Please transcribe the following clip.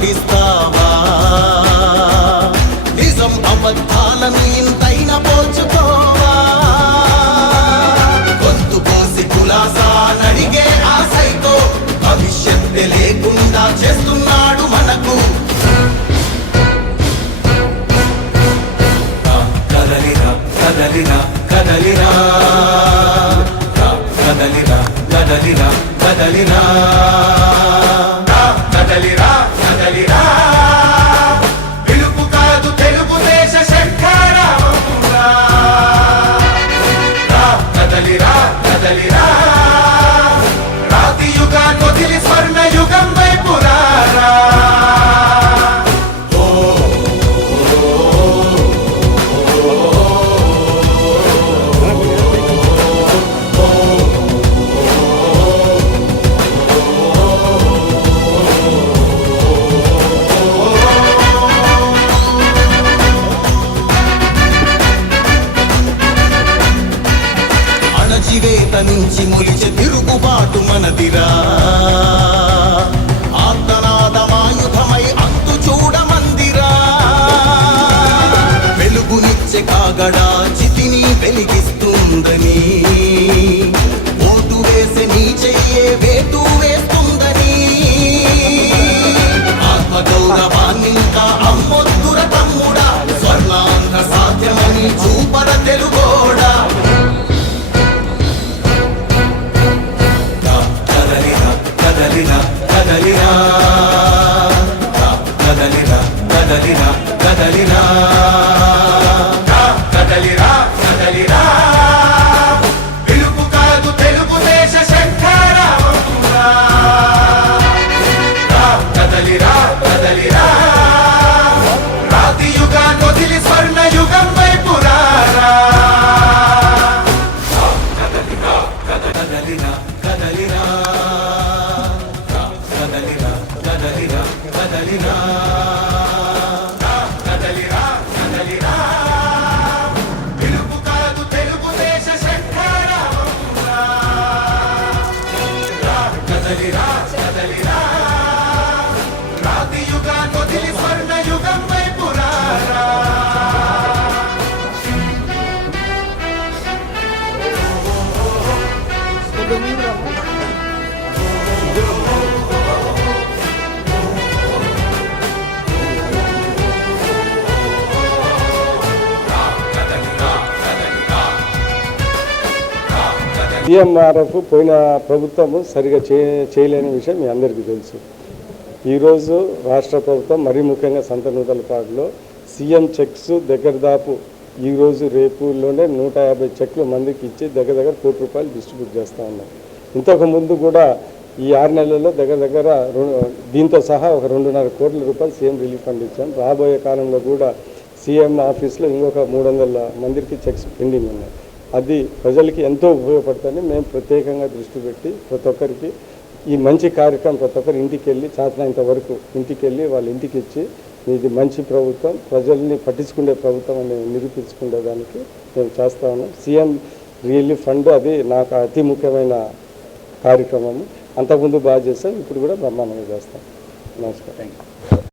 ఆడిస్తావా నిజం అబద్ధాలను ఇంతైనా పోల్చుకోవా గొంతు కోసి కులాసా నడిగే ఆశతో భవిష్యత్తు లేకుండా చేస్తున్నాడు మనకు కదలిరా కదలిరా కదలిరా కదలిరా కదలిరా కదలిరా కదలిరా కదలిరా పిలుపు కాదు తెలుగుదేశ శంఖారావమురా కదలిరా కదలిరా రాతి యుగాన్ని వదిలి స్వర్ణ యుగం వైపు రారా అణచివేత నుంచి మొలిచే తిరుగుబాటు మనదిరా ఆర్తనాదమాయుధమై అంతు చూడమందిరా వెలుగునిచ్చే కాగడా చితిని వెలిగిస్తుందని ఓటు వేసే నీ చెయ్యే వేటు వేస్తుందని ఆత్మగౌరవాన్నింకా అమ్మొద్దుర తమ్ముడా స్వర్ణాంధ్ర సాధ్యమని చూపర తెలుగోడా కదలిరా కదలిరా కదలిరా కదలిరా కదలిరా కదలిరా కదలిరా పిలుపు కాదు తెలుగుదేశ శంఖారావమురా కదలిరా కదలిరా రాతి యుగాన్ని వదిలి స్వర్ణ యుగం వైపు రారా కదలిరా కదలిరా కదలిరా కదలిరా కదలిరా కదలిరా కదలిరా కదలిరా పిలుపు కాదు తెలుగుదేశ శంఖారావమురా కదలిరా కదలిరా రాతి యుగాన్ని వదిలి స్వర్ణ యుగం వైపు రారా సీఎంఆర్ఎఫ్ పోయిన ప్రభుత్వము సరిగా చేయలేని విషయం మీ అందరికీ తెలుసు. ఈరోజు రాష్ట్ర ప్రభుత్వం మరీ ముఖ్యంగా సంతనూతలపాడులో సీఎం చెక్స్ దగ్గర దాపు ఈరోజు రేపులోనే 150 చెక్లు మందికి ఇచ్చి దగ్గర దగ్గర ₹1 కోటి డిస్ట్రిబ్యూట్ చేస్తూ ఉన్నాం. ఇంతకుముందు కూడా ఈ 6 నెలల్లో దగ్గర దీంతో సహా ఒక ₹2.5 కోట్ల సీఎం రిలీఫ్ ఫండ్ ఇచ్చాం. రాబోయే కాలంలో కూడా సీఎం ఆఫీస్లో ఇంకొక 300 మందికి చెక్స్ పెండింగ్ ఉన్నాయి. అది ప్రజలకి ఎంతో ఉపయోగపడుతుందని మేము ప్రత్యేకంగా దృష్టి పెట్టి ప్రతి ఒక్కరికి ఈ మంచి కార్యక్రమం ప్రతి ఒక్కరి ఇంటికి వెళ్ళి చేతనంత వరకు ఇంటికి వెళ్ళి వాళ్ళ ఇంటికి ఇచ్చి ఇది మంచి ప్రభుత్వం, ప్రజల్ని పట్టించుకునే ప్రభుత్వం అని నిరూపించుకునేదానికి మేము చేస్తా ఉన్నాం. సీఎం రిలీఫ్ ఫండ్ అది నాకు అతి ముఖ్యమైన కార్యక్రమము. అంతకుముందు బాగా చేస్తాం, ఇప్పుడు కూడా బ్రహ్మాండంగా చేస్తాం. నమస్కారం.